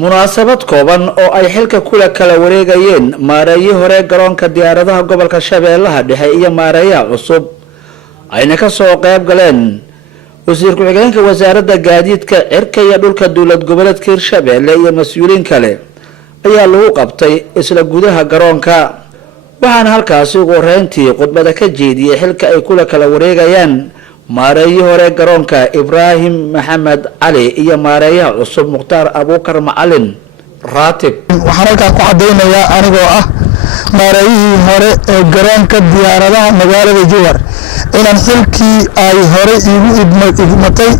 munaasabad kooban oo ay xilka kala wareegayeen maareeyihii hore garoonka diyaaradaha gobolka Shabeellaha Dhexe iyo mareyaha cusub ayna ka soo qayb galeen wasiir ku-xigeenka wasaaradda gaadiidka cirka iyo dhulka dawlad goboleedka Hirshabeelle iyo mas'uuliyiin kale ayaa lagu qabtay isla gudaha garoonka waxaana halkaas ugu horeyntii khudbada ka jeediyay xilka ay kala wareegayaan mareeyihii hore garoonka Ibrahim Maxamed Ali iyo mareeyaha cusub Mukhtaar Abuukar Macalin raatib waxaan halkaan ku cadeynayaa anigoo ah mareeyihii hore ee garoonka diyaaradaha magaalada jowhar inaan xilkii ay hore igu idmatay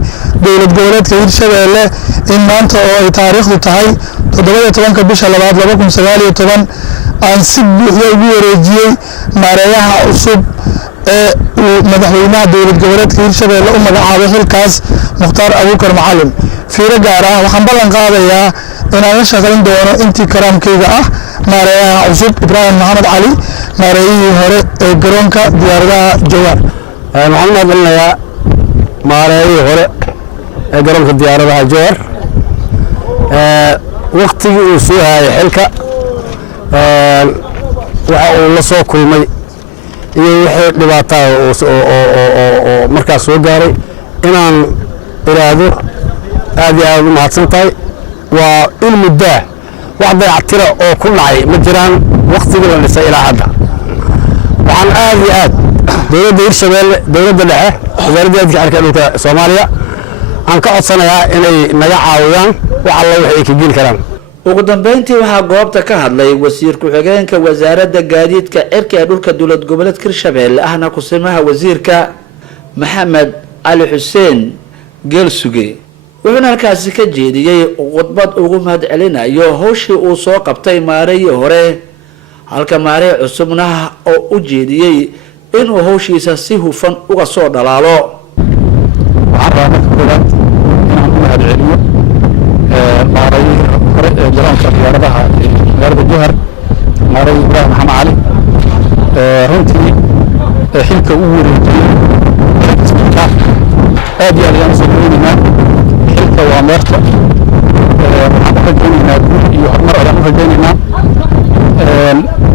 dawlad goboleedka Hirshabeelle in maanta oo ay taariikhdu tahay 17 bisha 2019 aan si buuxda ugu wareejiyay mareeyaha cusub ee madaxweynaha dawlad goboleedka Hirshabeelle u magacaabay xilkaas Mukhtaar Abuukar Macalin fiiro gaar ah waxaan ballan qaadayaa inaan la shaqeyn doono intii karaamkayga ah mareeyaha cusub Ibrahim Maxamed Ali mareeyihii hore ee garoonka diyaaradaha jowhar waxaan maadlinayaa mareeyihii hore ee garoonka diyaaradaha jowhar waqtigii uu soo hayay xilka waxa uu la soo kulmay iyo wixii dhibaato oo markaas soo gaaray inaan iraado aad iyo aad u mahadsantahay waa in muddo wax dayactira oo ku dhacay ma jiraan waqtigii la dhisay ilaa hadda waxaan aad iyo aad dawladda Hirshabeelle dawladda dhexe wasaaradda gaadiidka cirka dhulka Soomaaliya aan ka codsanayaa inay naga caawiyaan wax alla wixii ay ka geli karaan ugu dambeyntii waxaa goobta ka hadlay wasiir ku-xigeenka wasaaradda gaadiidka cirka ee dhulka dawlad goboleedka Hirshabeelle ahna kusimaha wasiirka Maxamed Ali Xuseen Geelsuge wuxuuna halkaasi ka jeediyay khudbad ugu mahadcelinayo hawshii uu soo qabtay mareeyihii hore halka mareey cusubna oo u jeediyay inuu hawshiisa si hufan uga soo dhalaalo waxaan rabaa inaan mahadceliyo mareeyihii hore ee garoonka diyaaradaha magaalada jowhar mareey Ibrahim Maxamed Ali runtii xilka uu wareejiyay aad iyo aad ayaan soo dhaweynaynaa xilka waa meerta waxaan u rajaynaynaa guul iyo horumar ayaan u rajaynaynaa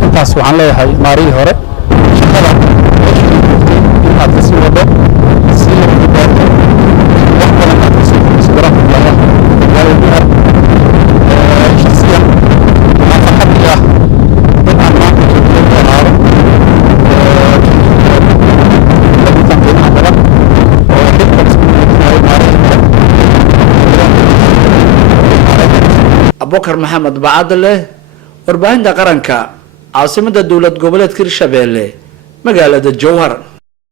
intaas waxaan leeyahay mareeyihii hore shaqada inaad ka sii wado sii wadato wax badan aad kasoo kordhiso garoonka diyaaradaha magaalada jowhar shakhsiyan waxaan farxad ii ah in aan maanta joogto ahaado labitan qiimaha badan oo xilka isku wareejinayo mareeyihii hore Abuukar Maxamed Bacadle warbaahinta qaranka caasimadda dawlad goboleedka Hirshabeelle magaalada Jowhar.